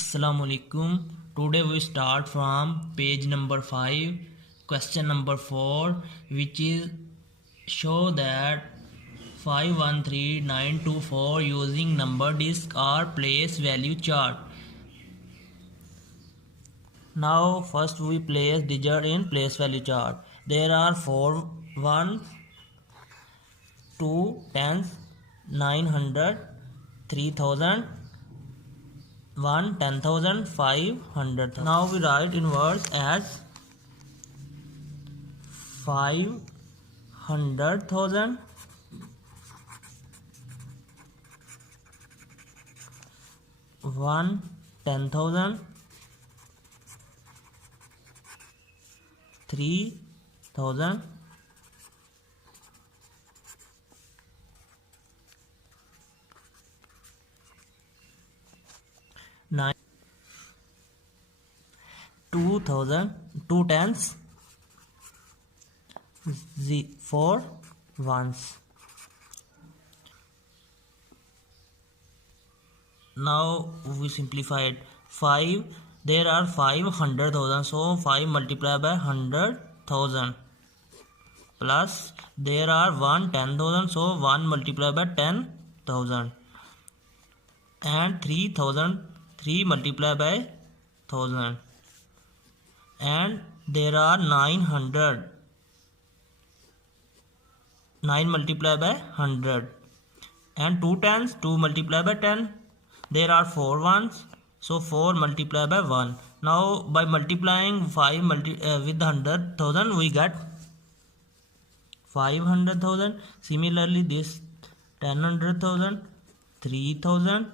Assalamu alaikum. Today we start from page number 5, question number 4, which is show that 513924 using number disk or place value chart. Now first we place digit in place value chart. There are 4 ones, 2 tens, 900, 3000, 1 10,000, 500. Now we write inverse as 500,000, 1 10,000, 3,000, 9, 2,000, 2 tens, 4 ones. Now we simplified 5. There are 500,000, so 5 multiplied by 100,000, plus there are 1 10,000, so 1 multiplied by 10,000, and 3,000, 3 multiplied by 1000, and there are 900, 9 multiplied by 100, and 2 tens, 2 multiplied by 10. There are 4 ones, so 4 multiplied by 1. Now by multiplying 5 with 100,000 we get 500,000. Similarly this 10,000, 3,000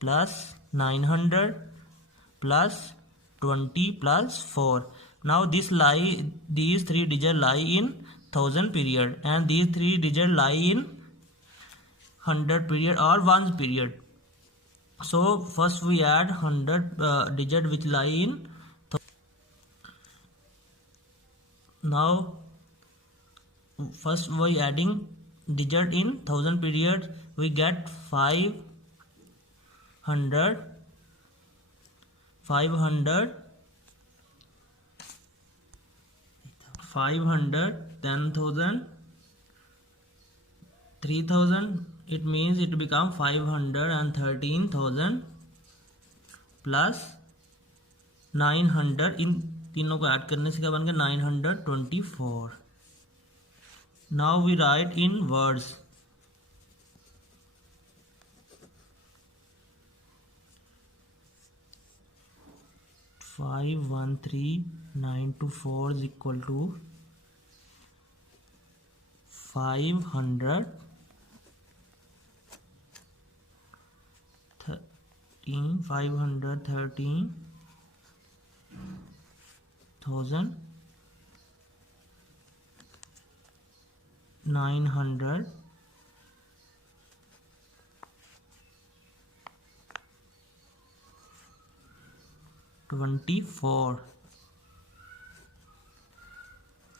plus 900 plus 20 plus 4. Now these 3 digits lie in 1000 period, and these 3 digits lie in 100 period or 1 period. So first we add 100 digit which lie in. Now first we adding digit in 1000 period, we get 500, 500, 10,000, 3,000. It means it become 513,000 plus 900. इन तीनों को add करने से क्या बन गया 924. Now we write in words. Five one three 924 is equal to 500 513,000 900 24.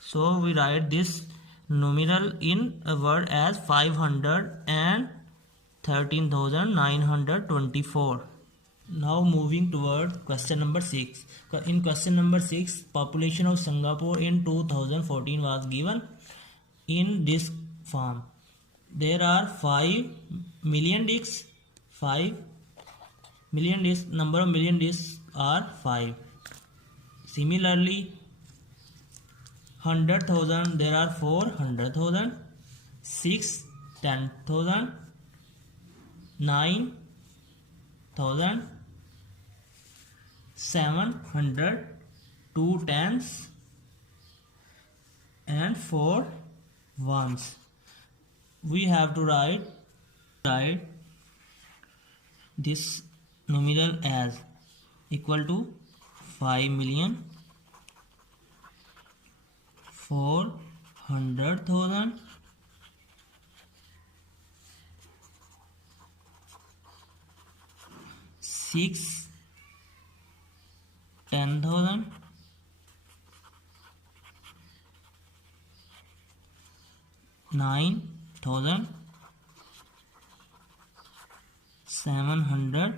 So we write this numeral in a word as 513,924. Now moving toward question number 6. In question number 6, population of Singapore in 2014 was given in this form. There are 5 million discs. 5 million discs. Number of million discs are 5. Similarly 100,000, there are 400,000, 6 10,000, 9,000, 700, 2 tens, and 4 ones. We have to write this numeral as equal to 5 million, 400,000, 6 10,000, 9,000, 700,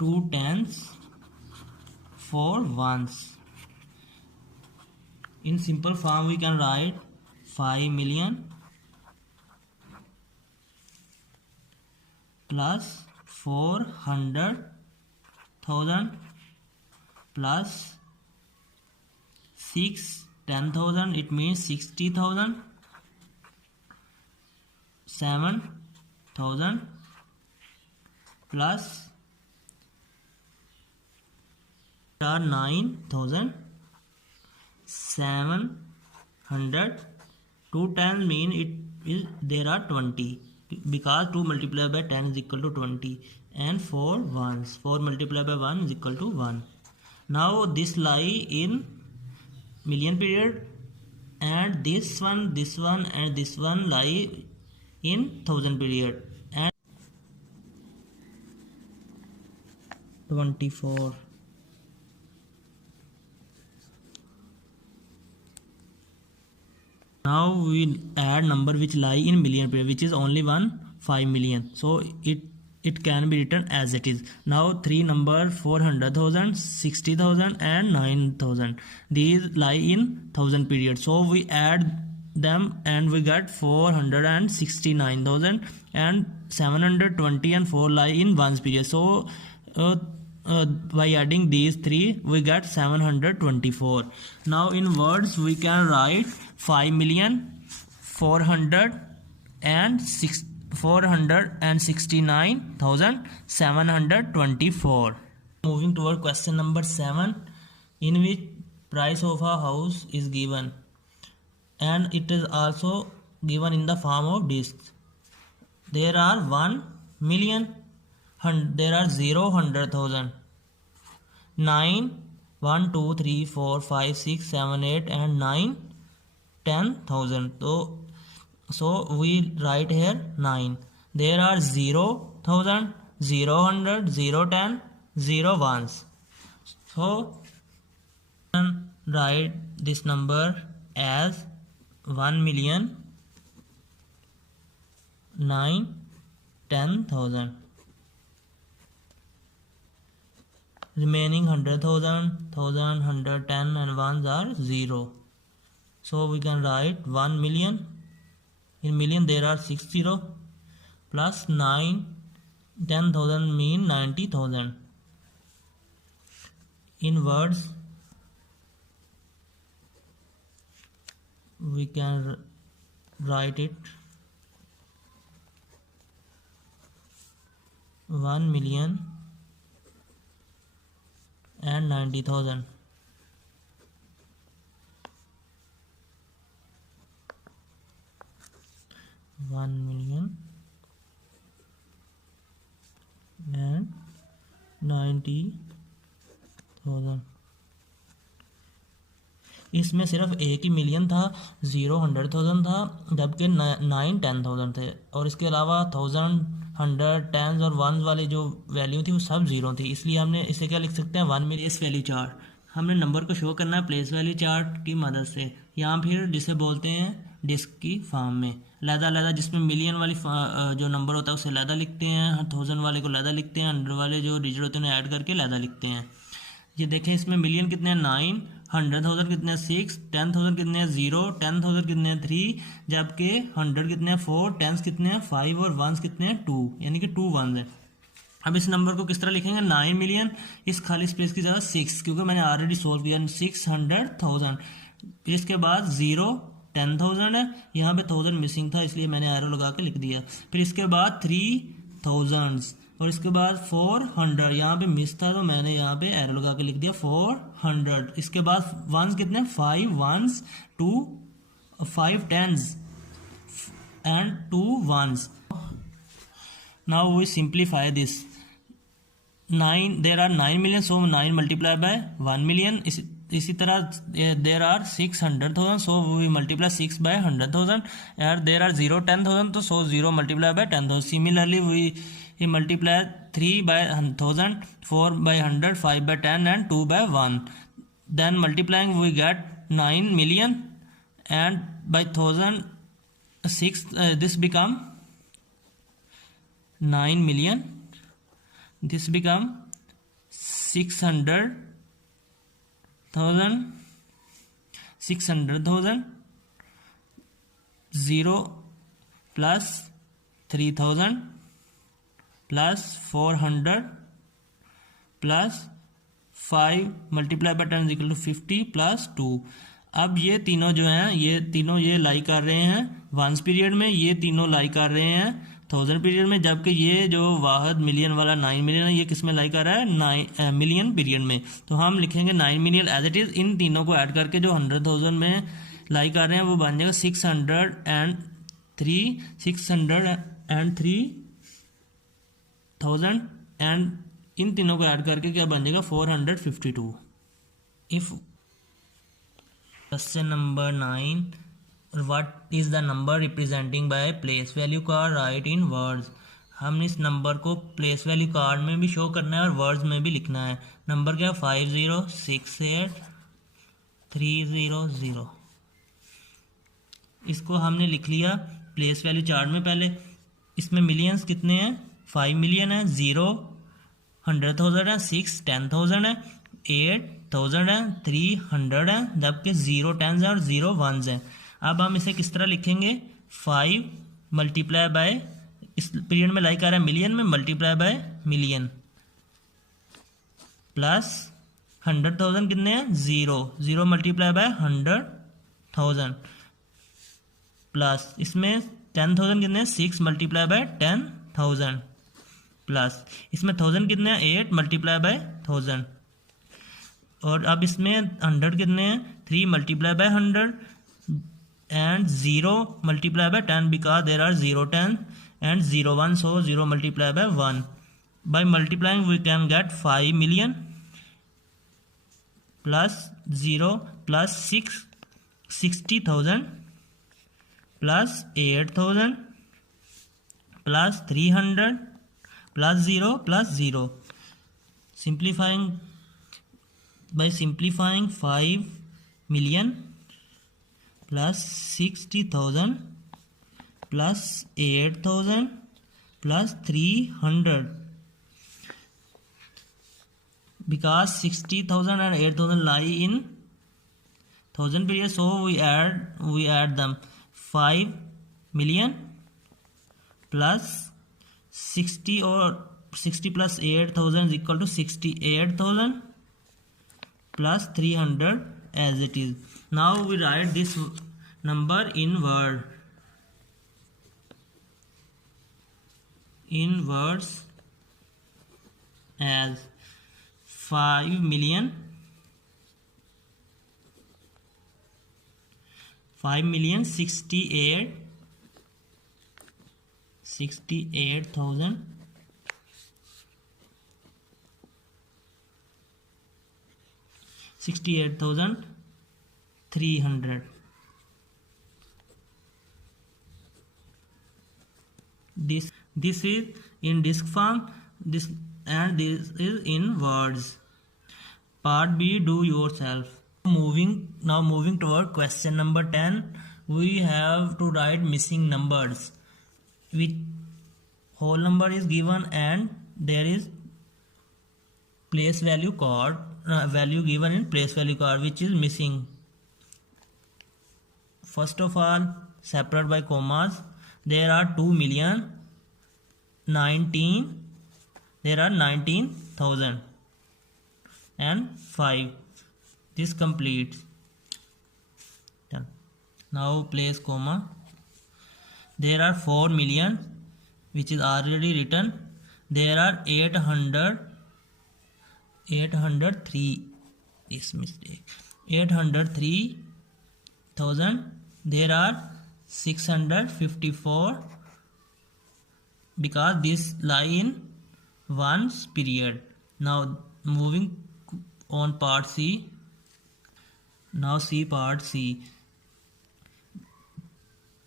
2 tens, 4 ones. In simple form we can write 5 million plus 400,000 plus 6 10,000, it means 60,000, 7,000 plus 9,000, 700. 2 times mean it is there are 20, because 2 multiplied by 10 is equal to 20, and 4 ones. 4 multiplied by 1 is equal to 1. Now this lie in million period, and this one and this one lie in thousand period. And 24. Now we add number which lie in million period, which is only 5 million. So it can be written as it is. Now 3 number 400,000, 60,000 and 9,000. These lie in thousand period. So we add them and we get 469,000, and 720 and 4 lie in ones period. So by adding these three we get 724. Now in words we can write 469,724. Moving toward question number 7, in which price of a house is given, and it is also given in the form of discs. There are 1 million, there are 0, 100,000, 9, 1, 2, 3, 4, 5, 6, 7, 8 and 9, 10,000. So we write here 9. There are 0,000, 0, 100, 0, 10, 0 ones. So we can write this number as 1,000,000, 9, 10,000. Remaining 100,000, 1,000, 110 and ones are 0. So we can write 1 million. In million there are 6 0 plus 9, 10,000 mean 90,000. In words we can write it 1 million and 90,000. $1 million and 90,000. इसमें सिर्फ एक ही million था, 0 100,000 था, जबकि 9 10,000 थे, और इसके अलावा 1000 100 10 और 1 वाली जो वैल्यू थी वो सब 0 थी. इसलिए हमने इसे क्या लिख सकते हैं 1 मिलियन. इस वैल्यू चार्ट हमने नंबर को शो करना है प्लेस वैल्यू चार्ट की मदद से, या फिर जिसे बोलते हैं डिस्क की फॉर्म में. लहदा जिसमें मिलियन वाली जो नंबर होता है उसे लहदा लिखते हैं, 1000 वाले को लहदा लिखते हैं, 100 वाले जो डिजिट होते हैं उन्हें ऐड करके लहदा लिखते हैं. ये देखें इसमें मिलियन कितने हैं 9, 100,000 कितने हैं 6, 10,000 कितने हैं 0, 10,000 कितने हैं 3, जबकि 100 कितने हैं 4, 10 कितने हैं 5 और 1s कितने हैं 2, यानी कि 2 1s है. अब इस नंबर को किस तरह लिखेंगे 9 मिलियन, इस खाली स्पेस की जगह 6, क्योंकि मैंने ऑलरेडी सोल्व किया 600,000. इसके बाद 0 10,000 है, यहाँ पे 1000 मिसिंग था इसलिए मैंने एरो लगा के लिख दिया. फिर इसके बाद 3,000 और इसके बाद 400, यहाँ पे मिस था तो मैंने यहाँ पे एरो लगा के लिख दिया 400. इसके बाद वंस कितने 5 ones, 2 5 10s and 2 ones. Now we simplify this. 9 there are 9 million, so 9 multiplied by 1 million. इसी तरह there are 600,000, so we multiply 6 by 100,000. and there are 0 10,000, so 0 multiplied by 10,000. Similarly we multiply 3 by 1,000, 4 by 100, 5 by 10 and 2 by 1. Then multiplying we get 9 million, and by 1,000 6 this become 9 million, this become 600,000 0 plus 3,000 plus 400 plus 5 multiply by 10 equal to 50 plus 2। अब ये तीनों जो हैं, ये तीनों ये लाई कर रहे हैं वंस पीरियड में, ये तीनों लाई कर रहे हैं 1000 पीरियड में, जबकि ये जो वाहद मिलियन वाला 9 मिलियन है, ये किस में लाई कर रहा है, 9 मिलियन पीरियड में। तो हम लिखेंगे 9 मिलियन एज इट इज़। इन तीनों को ऐड करके जो 100,000 में लाई कर रहे हैं वो बन जाएगा 603,000 एंड इन तीनों को ऐड करके क्या बन जाएगा 452। If question number 9, what is the number representing by place value card, right in words. हमने इस नंबर को प्लेस वैल्यू कार्ड में भी शो करना है और वर्ड्स में भी लिखना है। नंबर क्या 5068300। इसको हमने लिख लिया प्लेस वैल्यू चार्ट में पहले। इसमें मिलियंस कितने हैं, 5 मिलियन है, 0 100,000 है, 6 10,000 है, 8,000 है, 300 है, जबकि 0 10 है और 0 1 है। अब हम इसे किस तरह लिखेंगे, 5 मल्टीप्लाई बाय, इस पीरियड में लाइक आ रहा है मिलियन में, मल्टीप्लाई बाय मिलियन प्लस 100,000 कितने हैं, 0 मल्टीप्लाई बाय 100,000 प्लस इसमें 10,000 कितने हैं, 6 मल्टीप्लाई बाय 10,000 प्लस इसमें 1000 कितने हैं, 8 मल्टीप्लाई बाय 1000 और अब इसमें 100 कितने हैं, 3 multiply by 100 and 0 multiply by 10 because there are 0 10 and 0 1, so 0 multiply by 1। by multiplying we can get 5 million plus 0 plus 60,000 plus 8,000 plus 300 plus 0 plus 0. Simplifying, by simplifying 5 million plus 60,000 plus 8,000 plus 300, because 60,000 and 8,000 lie in 1000 period, so we add them. 5 million plus 60 or 60 plus 8,000 is equal to 68,000 plus 300 as it is. Now we write this number in word, in words as 5 million 68,000 68,300. This is in disk form, this and this is in words. Part B, do yourself. Now moving toward question number 10, we have to write missing numbers. Which whole number is given and there is place value card, value given in place value card which is missing. First of all, separate by commas. There are 2,019,000. There are 19,000 and 5. This completes. Done. Now place comma. There are 4 million which is already written. There are 803 is mistake. 803,000. There are 654 because this lie in one's period. Now moving on part C. Now see part C.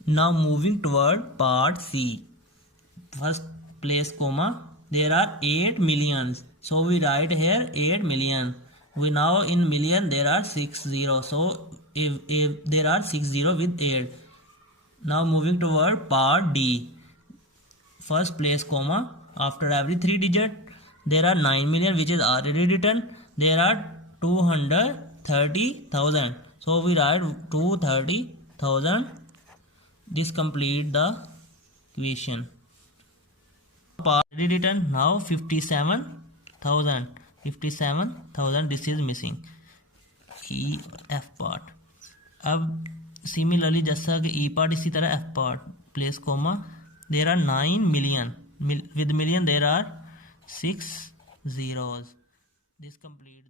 Now moving toward part C. First place comma. There are 8 millions. So we write here 8 million. We now in million there are 6 zeros. So if there are 6 zeros with 8. Now moving toward part D. First place comma. After every 3 digit there are 9 million which is already written. There are 230,000, so we write 230,000. This complete the equation. Part already written. Now 57,000 this is missing, E F part. अब similarly जैसा कि E part इसी तरह F part place comma. There are 9 million, with million there are 6 zeros. This complete